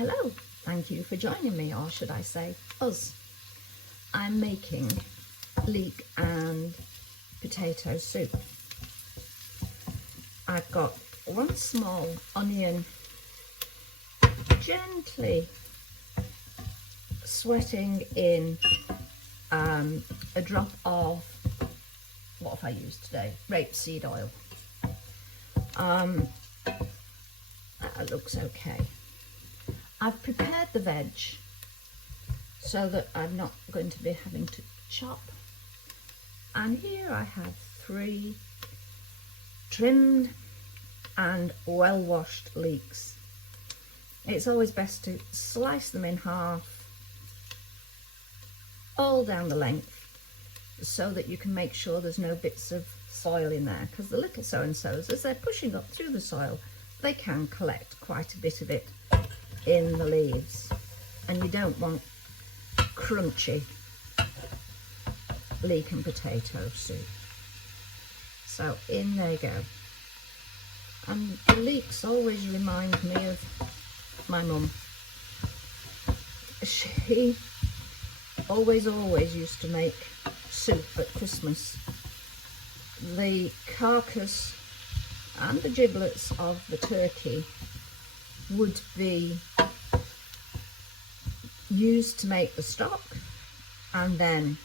Hello, thank you for joining me, or should I say us. I'm making leek and potato soup. I've got one small onion gently sweating in a drop of, what have I used today? Rapeseed oil. That looks okay. I've prepared the veg so that I'm not going to be having to chop. And here I have 3 trimmed and well washed leeks. It's always best to slice them in half all down the length so that you can make sure there's no bits of soil in there, because the little so-and-sos, as they're pushing up through the soil, they can collect quite a bit of it in the leaves, and you don't want crunchy leek and potato soup. So in they go. And the leeks always remind me of my mum. She always used to make soup at Christmas. The carcass and the giblets of the turkey would be used to make the stock, and then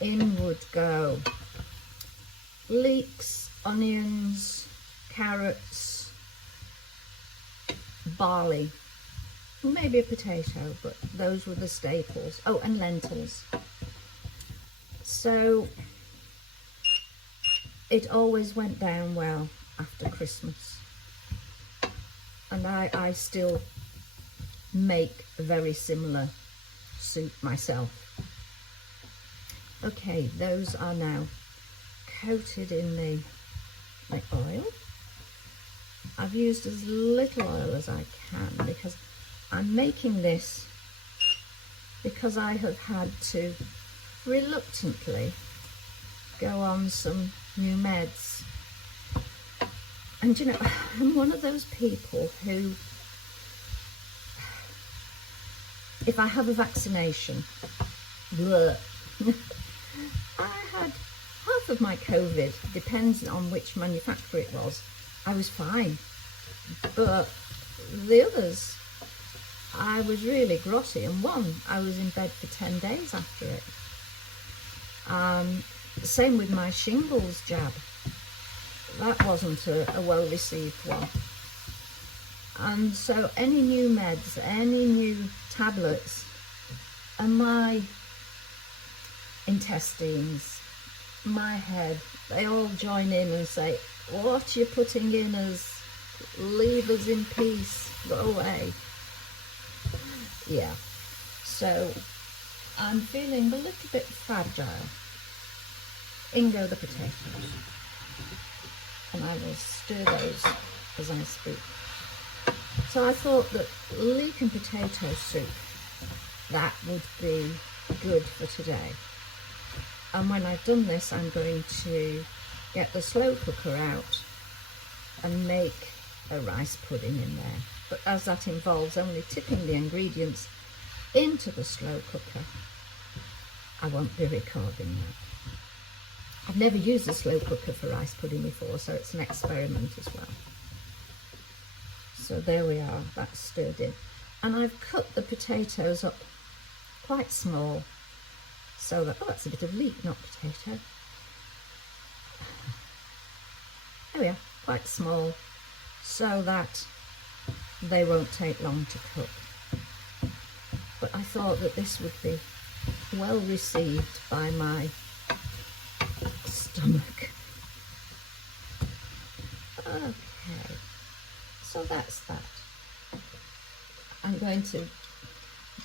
in would go leeks, onions, carrots, barley, maybe a potato, but those were the staples. Oh, and lentils. So it always went down well after Christmas. And I still make a very similar soup myself. Okay, those are now coated in the oil. I've used as little oil as I can because I'm making this because I have had to reluctantly go on some new meds. And you know, I'm one of those people who, if I have a vaccination, bleh, I had half of my COVID, depends on which manufacturer it was, I was fine. But the others, I was really grotty, and one, I was in bed for 10 days after it. Same with my shingles jab. That wasn't a well-received one. And so any new meds, any new tablets, and my intestines, my head, they all join in and say, what you're putting in us, leave us in peace, go away. Yeah, so I'm feeling a little bit fragile. In go the potatoes. And I will stir those as I speak. So I thought that leek and potato soup, that would be good for today. And when I've done this, I'm going to get the slow cooker out and make a rice pudding in there. But as that involves only tipping the ingredients into the slow cooker, I won't be recording that. I've never used a slow cooker for rice pudding before, so it's an experiment as well. So there we are, that's stirred in. And I've cut the potatoes up quite small, so that, oh, that's a bit of leek, not potato. There we are, quite small, so that they won't take long to cook. But I thought that this would be well received by my stomach. Okay, so that's that. I'm going to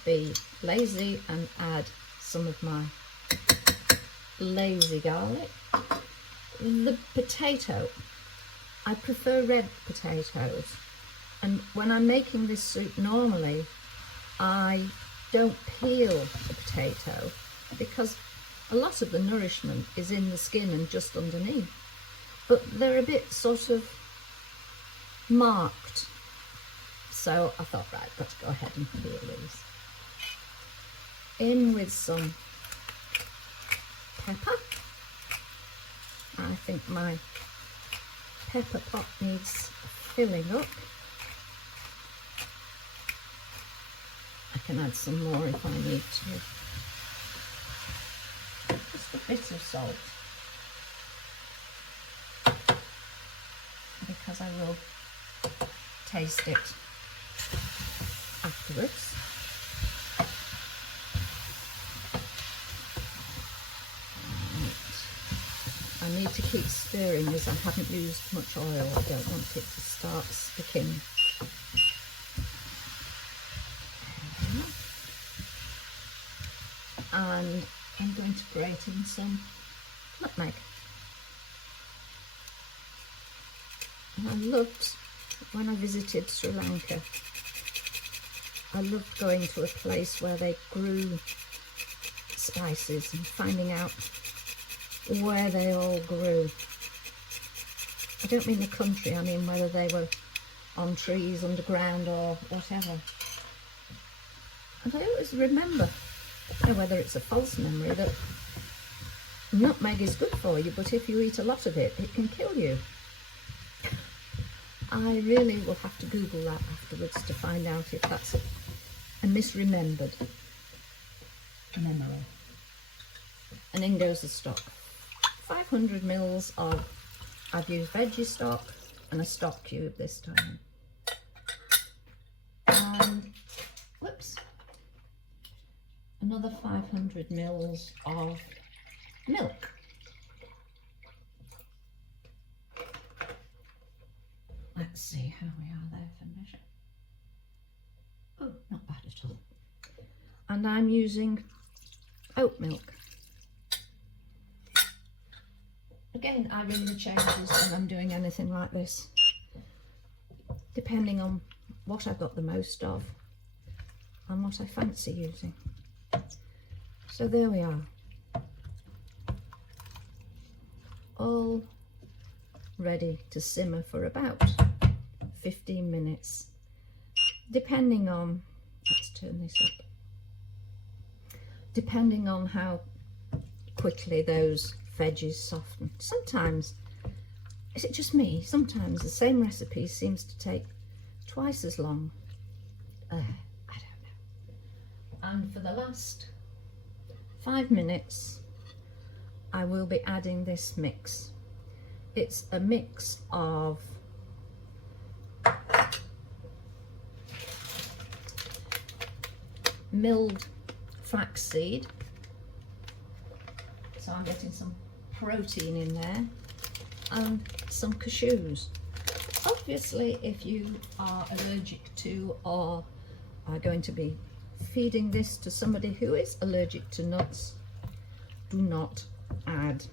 be lazy and add some of my lazy garlic. The potato, I prefer red potatoes, and when I'm making this soup normally I don't peel the potato because a lot of the nourishment is in the skin and just underneath, but they're a bit sort of marked So I thought, right, got to go ahead and peel these. In with some pepper. I think my pepper pot needs filling up. I can add some more if I need to. Just a bit of salt, because I will taste it afterwards. I need to keep stirring as I haven't used much oil. I don't want it to start sticking. And I'm going to grate in some nutmeg. And I loved, when I visited Sri Lanka, I loved going to a place where they grew spices and finding out where they all grew. I don't mean the country, I mean whether they were on trees, underground or whatever. And I always remember, I don't know whether it's a false memory, that nutmeg is good for you, but if you eat a lot of it, it can kill you. I really will have to Google that afterwards to find out if that's a misremembered memory. And in goes the stock. 500 mils of, I've used veggie stock and a stock cube this time. And, whoops, another 500 mils of milk. Let's see how we are there for measure. Oh, not bad at all. And I'm using oat milk. Again, I ring the changes when I'm doing anything like this, depending on what I've got the most of and what I fancy using. So there we are, all ready to simmer for about 15 minutes, depending on, let's turn this up, depending on how quickly those veggies soften. Sometimes, is it just me? Sometimes the same recipe seems to take twice as long. I don't know. And for the last 5 minutes, I will be adding this mix. It's a mix of milled flaxseed, so I'm getting some protein in there, and some cashews. Obviously, if you are allergic to or are going to be feeding this to somebody who is allergic to nuts, do not add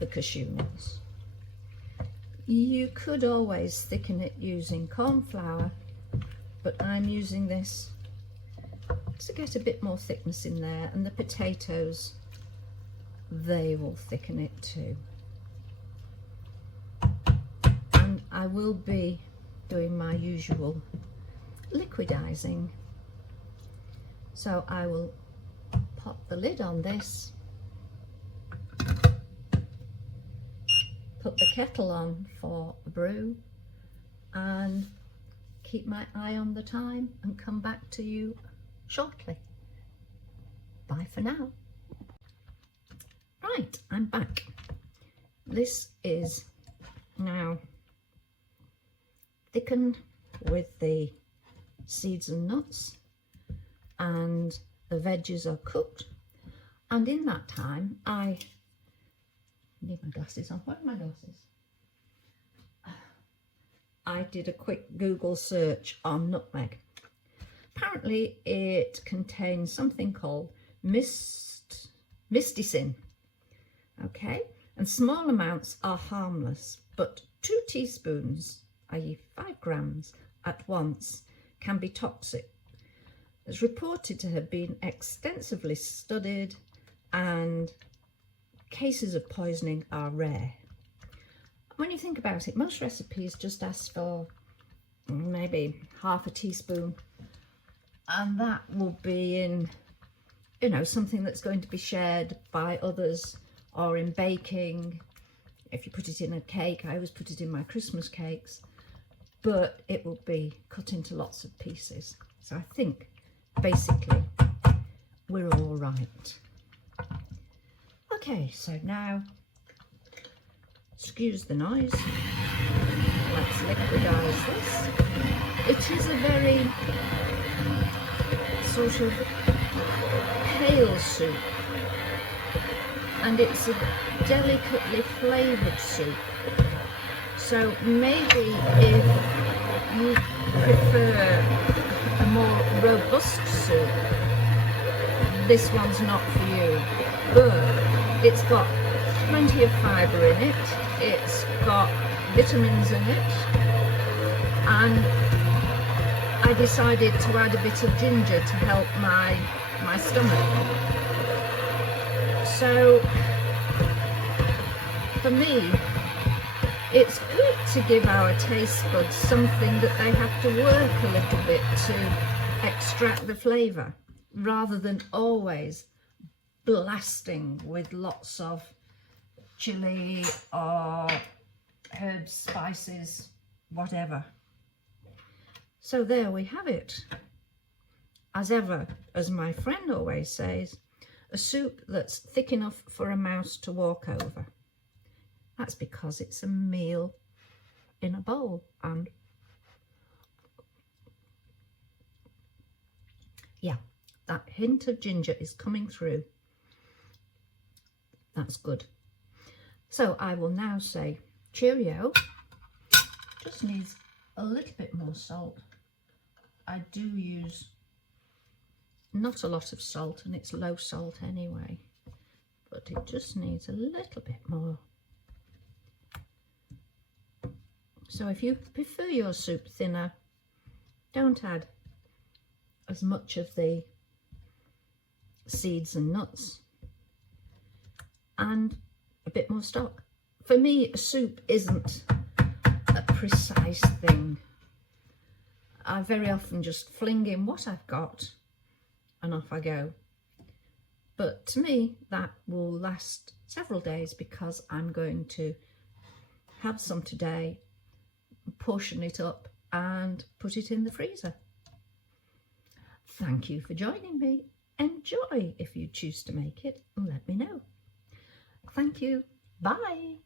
the cashew nuts. You could always thicken it using corn flour, but I'm using this to get a bit more thickness in there, and the potatoes, they will thicken it too. And I will be doing my usual liquidizing, so I will pop the lid on this, put the kettle on for a brew, and keep my eye on the time and come back to you shortly. Bye for now. Right, I'm back. This is now thickened with the seeds and nuts, and the veggies are cooked, and in that time I need my glasses on. What are my glasses? I did a quick Google search on nutmeg. Apparently it contains something called mysticin, okay, and small amounts are harmless, but 2 teaspoons, i.e. 5 grams at once, can be toxic. It's reported to have been extensively studied, and cases of poisoning are rare. When you think about it, most recipes just ask for maybe half a teaspoon, and that will be in, you know, something that's going to be shared by others, or in baking. If you put it in a cake, I always put it in my Christmas cakes, but it will be cut into lots of pieces. So I think basically we're all right. Okay, so now, excuse the noise, let's liquidize this. It is a very sort of pale soup, and it's a delicately flavoured soup. So maybe if you prefer a more robust soup, this one's not for you, but it's got plenty of fibre in it, it's got vitamins in it, and I decided to add a bit of ginger to help my stomach. So for me, it's good to give our taste buds something that they have to work a little bit to extract the flavour, rather than always blasting with lots of chilli or herbs, spices, whatever. So there we have it. As ever, as my friend always says, a soup that's thick enough for a mouse to walk over. That's because it's a meal in a bowl, and yeah, that hint of ginger is coming through. That's good. So I will now say cheerio. Just needs a little bit more salt. I do use not a lot of salt, and it's low salt anyway, but it just needs a little bit more. So if you prefer your soup thinner, don't add as much of the seeds and nuts, and a bit more stock. For me, a soup isn't a precise thing. I very often just fling in what I've got and off I go. But to me, that will last several days, because I'm going to have some today, portion it up and put it in the freezer. Thank you for joining me. Enjoy if you choose to make it, and let me know. Thank you. Bye.